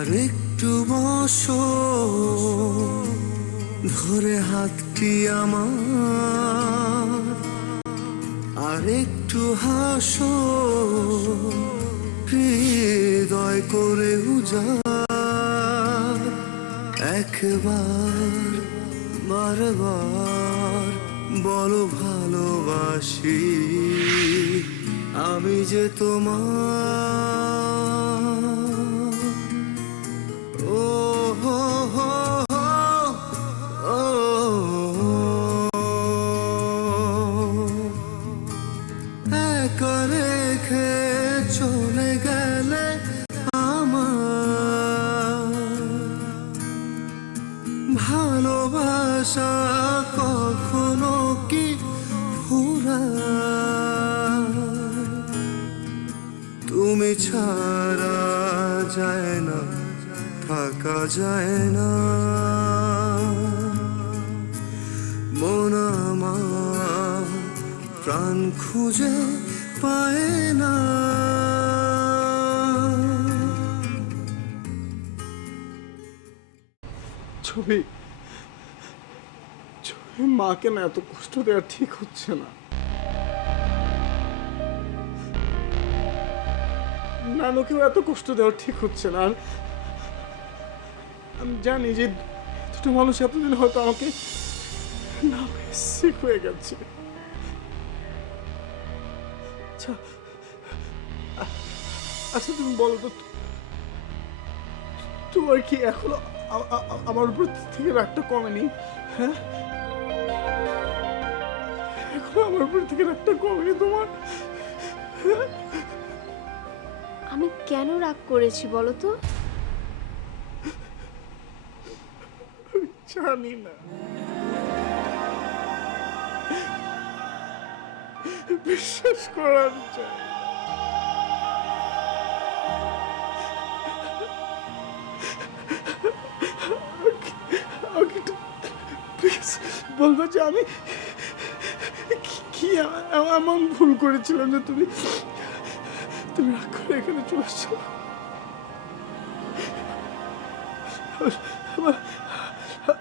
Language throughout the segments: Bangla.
আর একটু বসো, ধরে হাতটি আমার, আর একটু হাসো, হৃদয় করে উজাড়। একবার বারবার বলো ভালোবাসি, আমি যে তোমার। ও হো হো হো, ও একা রেখে চলে গেলে আমার ভালোবাসা কখনো কি ফুরায়? তুমি ছাড়া যায় না, থাকা যায় না, মন আমার প্রাণ খুঁজে পায় না। ছবি ছবি মাকে না এত কষ্ট দেওয়া ঠিক হচ্ছে না। নানুকেও এত কষ্ট দেওয়া ঠিক হচ্ছে না। আর আমি জানি যে দুটো মানুষ এতদিন হয়তো আমাকে না পেয়ে sick হয়ে গেছে। আচ্ছা আচ্ছা তুমি বলো তো, তোমার কি এখনো আমার উপর থেকে রাগটা কমেনি? হ্যাঁ, এখনো আমার উপর থেকে রাগটা কমেনি তোমার? আমি কেন রাগ করেছি বলো তো? জানি না, বিশ্বাস করার চাই। বলবো যে আমি কি এমন ভুল করেছিলাম যে তুমি রাগ করে এখানে চলে এসছো?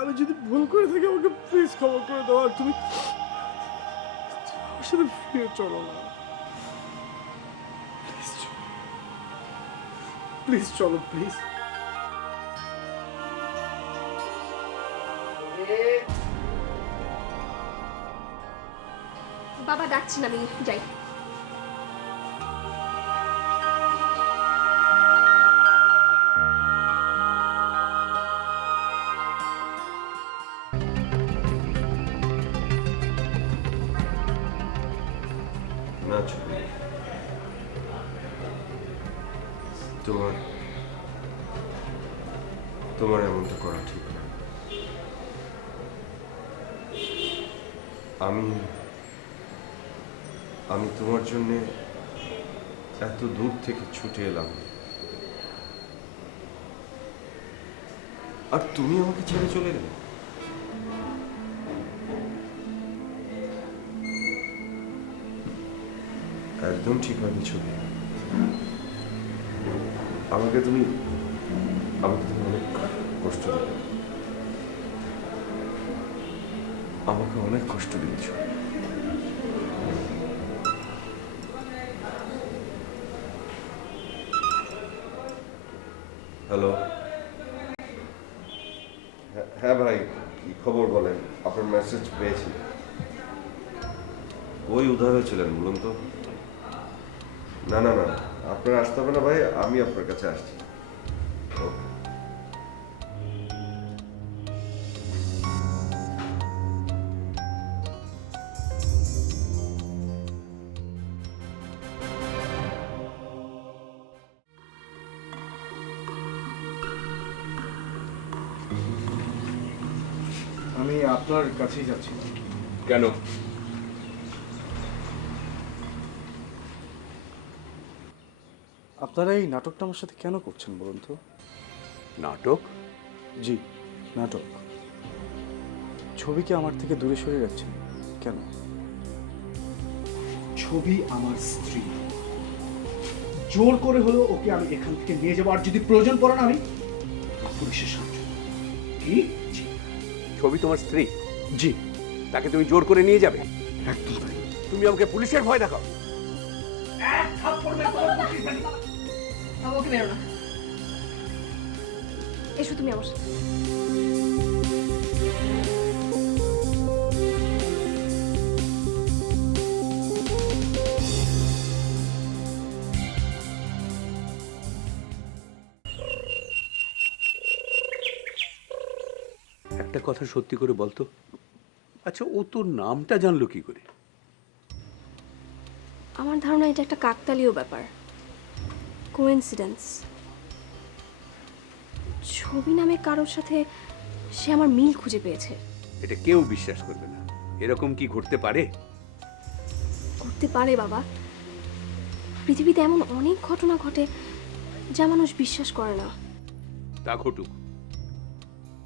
আমি যদি ভুল করে থাকি আমাকে প্লিজ ক্ষমা করে দাও। আর তুমি আমার সাথে ফিরে চলো না, প্লিজ চলো, প্লিজ। বাবা ডাকছেন, আমি যাই। না ছবি, তোমার এমনটা করা ঠিক না। আমি তোমার জন্যে এত দূর থেকে ছুটে এলাম, আর তুমি আমাকে ছেড়ে চলে গেলে। একদম ঠিক হয়নি ছবি। আমাকে তুমি অনেক কষ্ট দিলে, আমাকে অনেক কষ্ট দিয়েছ। হ্যালো, হ্যাঁ ভাই, কি খবর বলেন? আপনার মেসেজ পেয়েছি। ওই উধার হয়েছিলেন বলুন তো? না না না, আপনার আসতে হবে না ভাই, আমি আপনার কাছে আসছি। ওকে। আমি আপনার কাছেই যাচ্ছিলাম। কেন? আপনারা এই নাটকটা আমার সাথে কেন করছেন বলুন তো? নাটক? জি, নাটক। ছবিকে আমার থেকে দূরে সরিয়ে রাখছেন কেন? ছবি আমার স্ত্রী, জোর করে হলো ওকে আমি এখান থেকে নিয়ে যাবো, আর যদি প্রয়োজন পড়ে না আমি পুলিশের সাহায্য। কি ছবি তোমার স্ত্রী? জি, তাকে তুমি জোর করে নিয়ে যাবে? একদম তাই। তুমি আমাকে পুলিশের ভয় দেখাও। বাবা ওকে বেরো না, এসো তুমি আমার সাথে। একটা কথা সত্যি করে বলতো, আচ্ছা ও তোর নামটা জানলো কি করে? আমার ধারণা এটা একটা কাকতালীয় ব্যাপার, কোইন্সিডেন্স। ছবি নামে কারোর সাথে সে আমার মিল খুঁজে পেয়েছে। এটা কেউ বিশ্বাস করবে না। এরকম কি ঘটতে পারে? করতে পারে বাবা, পৃথিবীতে এমন অনেক ঘটনা ঘটে যা মানুষ বিশ্বাস করে না। তা ঘটুক,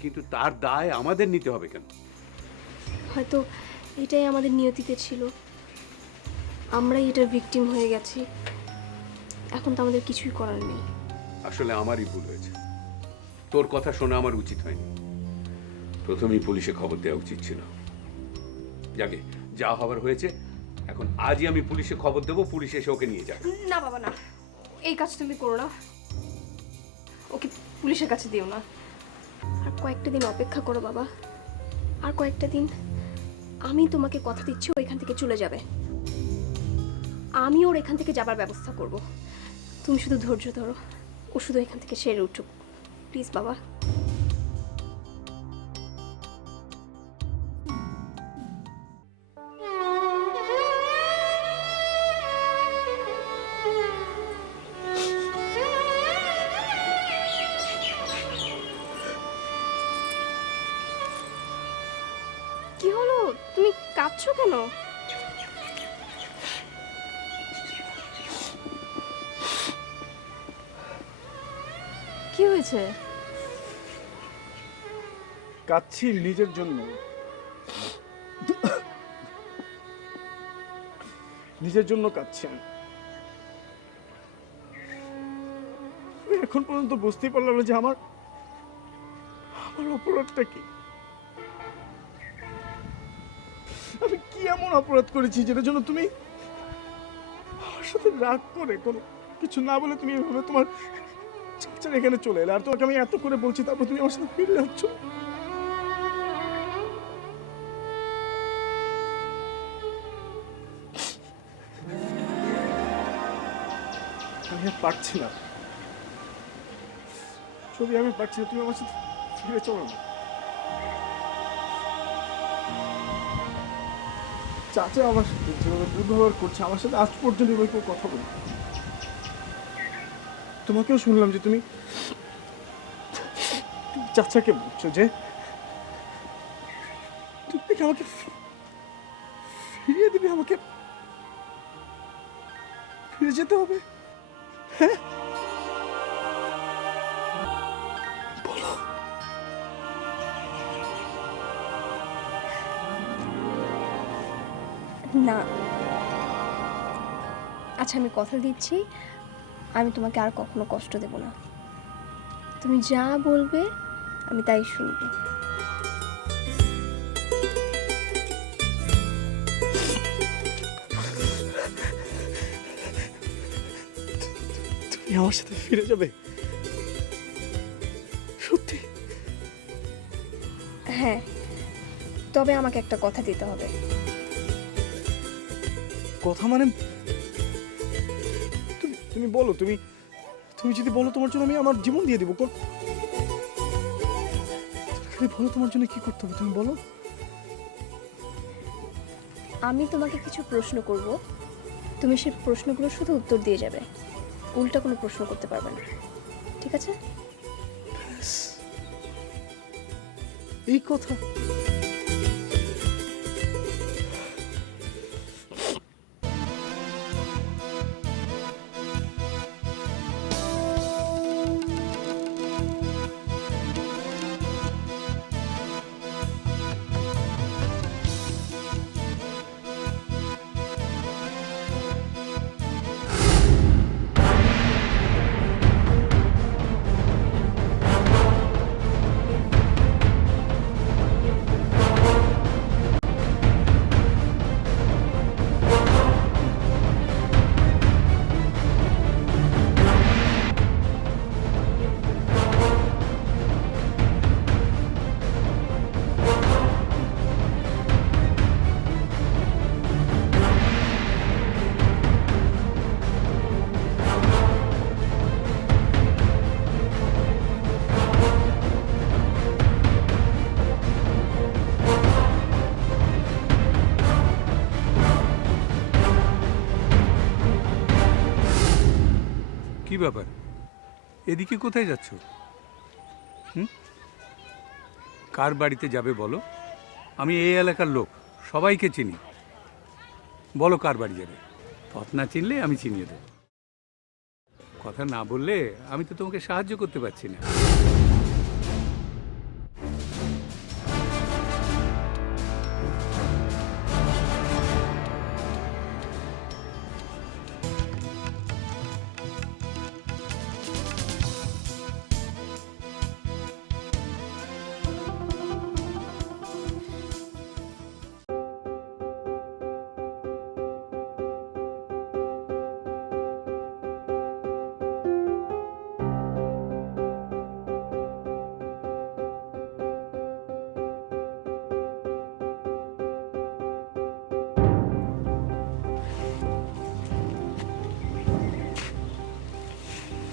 কিন্তু তার দায় আমাদের নিতে হবে কেন? হয়তো এটাই আমাদের নিয়তিতে ছিল, আমরাই এটার ভিকটিম হয়ে গেছি। এখন তো আমাদের কিছুই করার নেই। আসলে আমারই ভুল হয়েছে, তোর কথা শোনা আমার উচিত হয়নি। প্রথমেই পুলিশে খবর দেওয়া উচিত ছিল। যাকে যা হবার হয়েছে, এখন আজই আমি পুলিশে খবর দেবো, পুলিশ এসে ওকে নিয়ে যাবে। না বাবা না, এই কাজ তুমি করো না, ওকে পুলিশের কাছে দিও না। আর কয়েকটা দিন অপেক্ষা করো বাবা, আর কয়েকটা দিন। আমি তোমাকে কথা দিচ্ছি ও এখান থেকে চলে যাবে, আমি ওর এখান থেকে যাবার ব্যবস্থা করব। তুমি শুধু ধৈর্য ধরো, ও শুধু এখান থেকে সেরে উঠুক, প্লিজ বাবা। কি হলো, তুমি কাঁদছো কেন? কি হয়েছে? কাঁদছি নিজের জন্য, নিজের জন্য কাঁদছি আমি। এখন পর্যন্ত বুঝতেই পারলাম না যে আমার অপরাধটা কি। আমি কি এমন অপরাধ করেছি যেটার জন্য তুমি আমার সাথে রাগ করে কোনো কিছু না বলে তুমি এভাবে তোমার চাচার এখানে চলে এলে? আর তোমাকে আমি এত করে বলছি, তারপর তুমি আমার সাথে ফিরে যাচ্ছ। আমি আর পারছি না ছবি, আমি পারছি না, তুমি আমার সাথে ফিরে চলো না। চাচা আমার সাথে যেভাবে দুর্ব্যবহার করছে, আমার সাথে আজ পর্যন্ত এভাবে কেউ কথা বলি। তোমাকেও শুনলাম যে তুমি চাচাকে বলছো যে তুমি নাকি আমাকে ফিরিয়ে দিবে, আমাকে ফিরে যেতে হবে। হ্যাঁ বলো। না, আচ্ছা আমি কথা দিচ্ছি, আমি তোমাকে আর কখনো কষ্ট দেব না। তুমি যা বলবে আমি তাই শুনবো। তুমি আমার সাথে ফিরে যাবে সত্যি? হ্যাঁ, তবে আমাকে একটা কথা দিতে হবে। কথা মানে তুমি বলো, তুমি যদি বলো তোমার জন্য আমি আমার জীবন দিয়ে দিব। বলো তোমার জন্য কি করতে হবে, তুমি বলো। আমি তোমাকে কিছু প্রশ্ন করব, তুমি সেই প্রশ্নগুলো শুধু উত্তর দিয়ে যাবে, উল্টা কোনো প্রশ্ন করতে পারবে না, ঠিক আছে? এই কথা। কি ব্যাপার, এদিকে কোথায় যাচ্ছ? কার বাড়িতে যাবে বলো? আমি এই এলাকার লোক, সবাইকে চিনি। বলো কার বাড়ি যাবে। পথ না চিনলে আমি চিনিয়ে দেব। কথা না বললে আমি তো তোমাকে সাহায্য করতে পারছি না।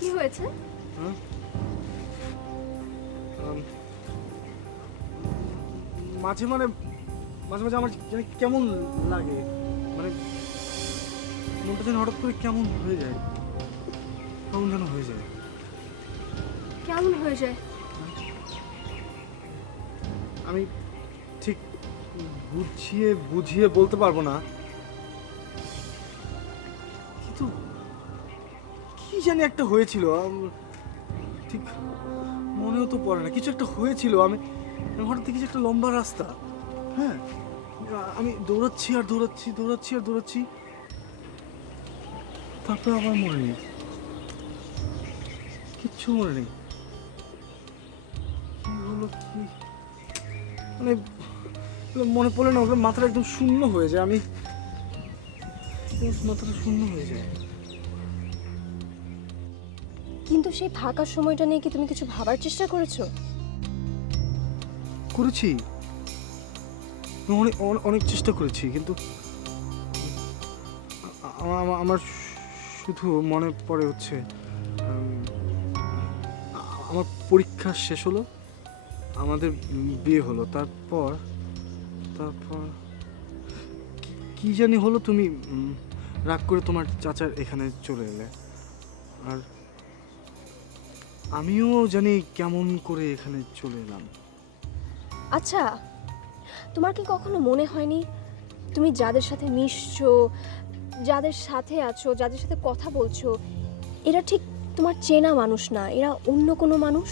কি হয়েছে? মাঝে মাঝে আমার জানি কেমন লাগে, মানে মনটা যেন হঠাৎ করে কেমন হয়ে যায়, কেমন যেন হয়ে যায়। কেমন হয়ে যায়? আমি ঠিক বুঝিয়ে বলতে পারবো না, কিন্তু কি জানি একটা হয়েছিল, ঠিক মনেও তো পড়ে না। কিছু একটা হয়েছিল, আমি হঠাৎ দেখেছি একটা লম্বা রাস্তা, হ্যাঁ, আমি দৌড়াচ্ছি আর দৌড়াচ্ছি, তারপরে আমার মনে নেই, কিচ্ছু মনে নেই কি হলো, কি মানে মনে পড়লে না, ওগুলো মাথাটা একদম শূন্য হয়ে যায়, মাথাটা শূন্য হয়ে যায়। কিন্তু সেই ফাঁকা সময়টা নিয়ে কি তুমি কিছু ভাবার চেষ্টা করেছো? করেছি, অনেক চেষ্টা করেছি, কিন্তু আমার শুধু মনে পড়ে হচ্ছে আমার পরীক্ষা শেষ হলো, আমাদের বিয়ে হলো, তারপর কি জানি হলো, তুমি রাগ করে তোমার চাচার এখানে চলে এলে, আর আমিও জানি কেমন করে এখানে চলে এলাম। আচ্ছা, তোমার কি কখনো মনে হয়নি তুমি যাদের সাথে মিশছো, যাদের সাথে আছো, যাদের সাথে কথা বলছো, এরা ঠিক তোমার চেনা মানুষ না, এরা অন্য কোনো মানুষ?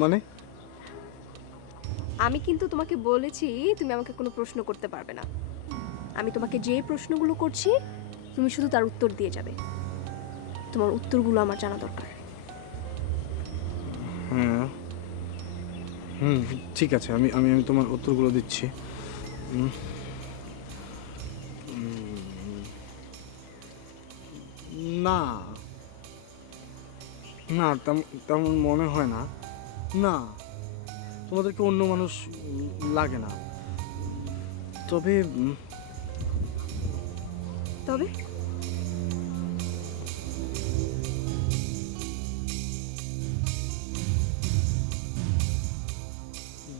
মানে আমি কিন্তু তোমাকে বলেছি তুমি আমাকে কোনো প্রশ্ন করতে পারবে না। আমি তোমাকে যে প্রশ্নগুলো করছি তুমি শুধু তার উত্তর দিয়ে যাবে। তোমার উত্তরগুলো আমার জানা দরকার। হ্যাঁ, ঠিক আছে, আমি আমি আমি তোমার উত্তরগুলো দিচ্ছি। না না, তেমন মনে হয় না, না তোমাদেরকে অন্য মানুষ লাগে না, তবে তবে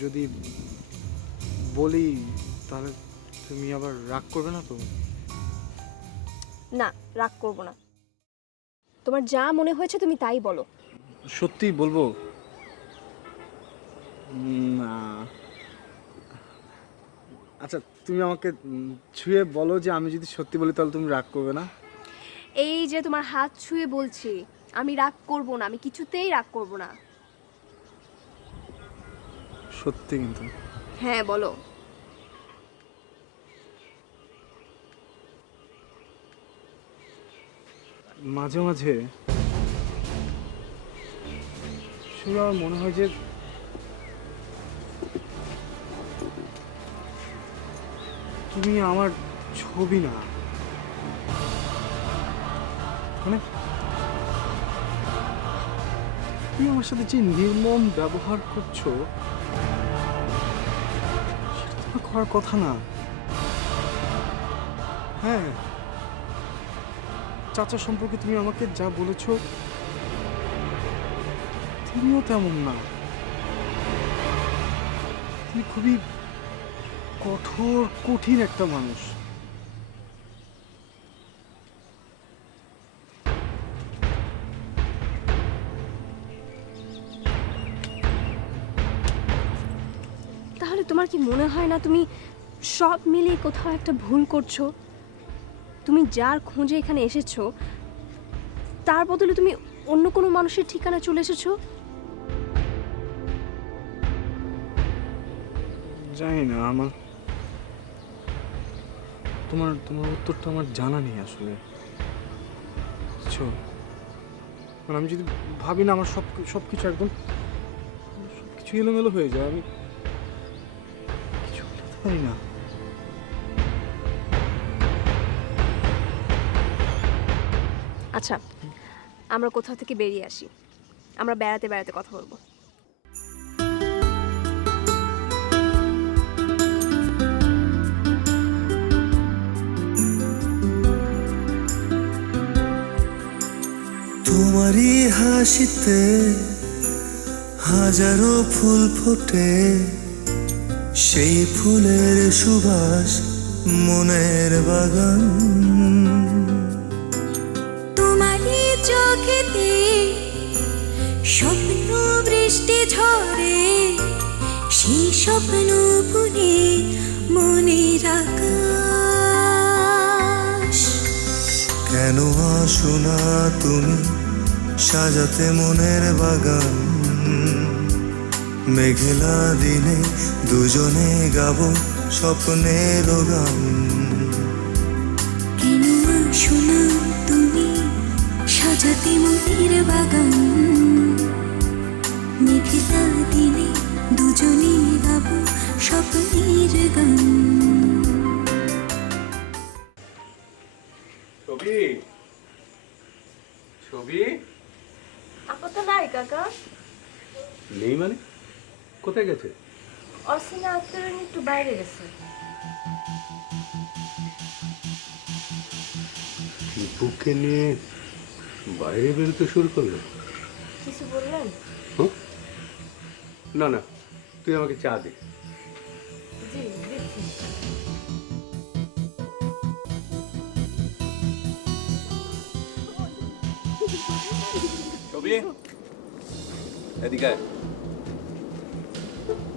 যদি বলি তাহলে তুমি আবার রাগ করবে না তো? না, রাগ করব না। তোমার যা মনে হয়েছে তুমি তাই বলো। সত্যি বলবো? না, আচ্ছা তুমি আমাকে ছুঁয়ে বলো যে আমি যদি সত্যি বলি তাহলে তুমি রাগ করবে না? এই যে তোমার হাত ছুঁয়ে বলছি আমি রাগ করব না, আমি কিছুতেই রাগ করব না। সত্যি কিন্তু? হ্যাঁ বলো। মাঝে মাঝে শুধু আমার মনে হয় যে তুমি আমার ছবি না, মানে তুমি আমার সাথে যে নির্মম ব্যবহার করছো সেটা তোমার করার কথা না। হ্যাঁ, চাচা সম্পর্কে তুমি আমাকে যা বলেছ তুমিও তেমন না, তুমি খুবই কঠিন একটা মানুষ। তোমার কি মনে হয় না তুমি সব মিলিয়ে কোথাও একটা ভুল করছো? তুমি যার খোঁজে এখানে এসেছো তার বদলে তুমি অন্য কোনো মানুষের ঠিকানা চলে এসেছো। জানি না, আমার তোমার তোমার উত্তরটা আমার জানা নেই আসলে, বুঝছো? মানে আমি যদি ভাবি না, আমার সব কিছু একদম সব কিছু এলোমেলো হয়ে যায়, আমি কিছু বলতে পারি না। আচ্ছা, আমরা কোথাও থেকে বেরিয়ে আসি, আমরা বেড়াতে বেড়াতে কথা বলবো। তোমারই হাসিতে হাজারো ফুল ফোটে, সেই ফুলের সুবাস মনের বাগান। তোমারই চোখেতে স্বপ্ন বৃষ্টি ঝরে, সেই স্বপ্ন বুনে মনের আকাশ। কেন আসো না তুমি সাজাতে মনের বাগান, মেঘলা দিনে দুজনে গাবো স্বপ্নের গান। কেন আসো না তুমি সাজাতে মনের বাগান, মেঘলা দিনে দুজনে গাবো স্বপ্নের গান। ছবি ছবি আপা তো নাই কাকা, নেই মানে কোথায় গেছে? অসিনা আত্মীয় একটু বাইরে গেছে। বুকে নিয়ে বাইরে বেরোতে শুরু করলো? কিছু বললেন? হ্যাঁ? না না, তুই আমাকে চা দে। জি দিচ্ছি। ছবি এদিকে আয়।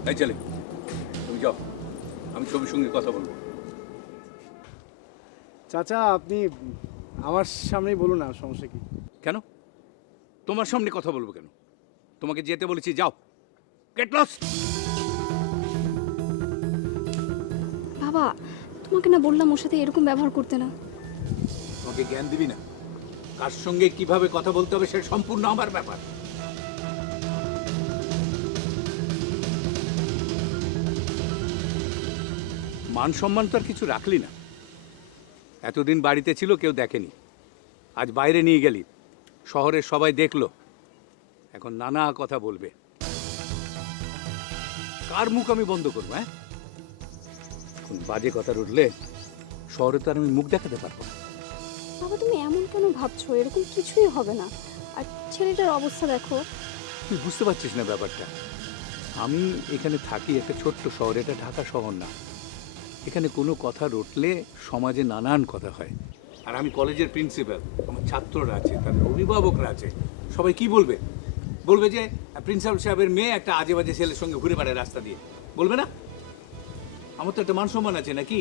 এই চলে, তুমি যাও, আমি ছবির সঙ্গে কথা বলবো। চাচা, আপনি আমার সামনেই বলুন না, সমস্যা কি? কেন তোমার সামনে কথা বলবো কেন? তোমাকে যেতে বলেছি, যাও, গেট লস্ট। বাবা, তোমাকে না বললাম ওর সাথে এরকম ব্যবহার করতে না। তোমাকে জ্ঞান দিবি না, কার সঙ্গে কিভাবে কথা বলতে হবে সে সম্পূর্ণ আমার ব্যাপার। মান সম্মান তো আর কিছু রাখলি না। এতদিন বাড়িতে ছিল, কেউ দেখেনি, আজ বাইরে নিয়ে গেলি, শহরের সবাই দেখলো, এখন নানা কথা বলবে। কার মুখ আমি বন্ধ করবো? হ্যাঁ, কোন বাজে কথা উঠলে শহরে তো আর আমি মুখ দেখাতে পারবো না। বাবা, তুমি এমন কেন ভাবছো? এরকম কিছুই হবে না। আর ছেলেটার অবস্থা দেখো। তুই বুঝতে পারছিস না ব্যাপারটা। আমি এখানে থাকি একটা ছোট্ট শহরে, এটা ঢাকা শহর না। এখানে কোনো কথা রটলে সমাজে নানান কথা হয়। আর আমি কলেজের প্রিন্সিপাল, আমার ছাত্ররা আছে, তার অভিভাবকরা আছে, সবাই কি বলবে? বলবে যে প্রিন্সিপাল সাহেবের মেয়ে একটা আজে বাজে ছেলের সঙ্গে ঘুরে বেড়ায় রাস্তা দিয়ে, বলবে না? আমার তো একটা মান সম্মান আছে নাকি?